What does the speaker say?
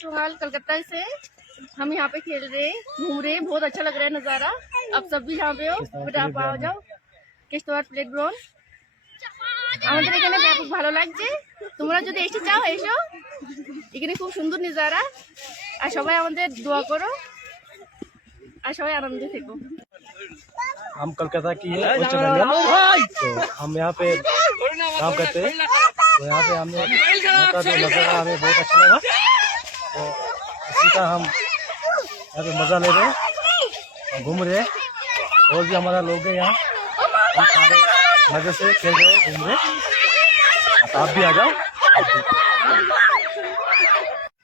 चौहान कलकत्ता से। हम यहाँ पे खेल रहे, घूम रहे, बहुत अच्छा लग रहा है नज़ारा। आप सब भी यहाँ पे हो, बेटा आप आ जाओ किश्तवाड़ प्लेट ग्राउंड। আমাদের এখানে ব্যাপক ভালো লাগছে। তোমরা যদি এসে চাও এসো, এখানে খুব সুন্দর নজারা। আর সবাই আমাদের দোয়া করো আর সবাই আনন্দে থেকো। हम कलकत्ता की है उच्च बंगाल, तो हम यहाँ पे काम करते हैं। तो यहाँ पे हमने का जो नज़ारा हमें बहुत अच्छा लगा, तो इसी का हम यहाँ पे मज़ा ले रहे हैं, घूम रहे हैं। और भी हमारा लोग है यहाँ, हम सारे मज़े से खेल रहे हैं, घूम रहे हैं। आप भी आ जाओ।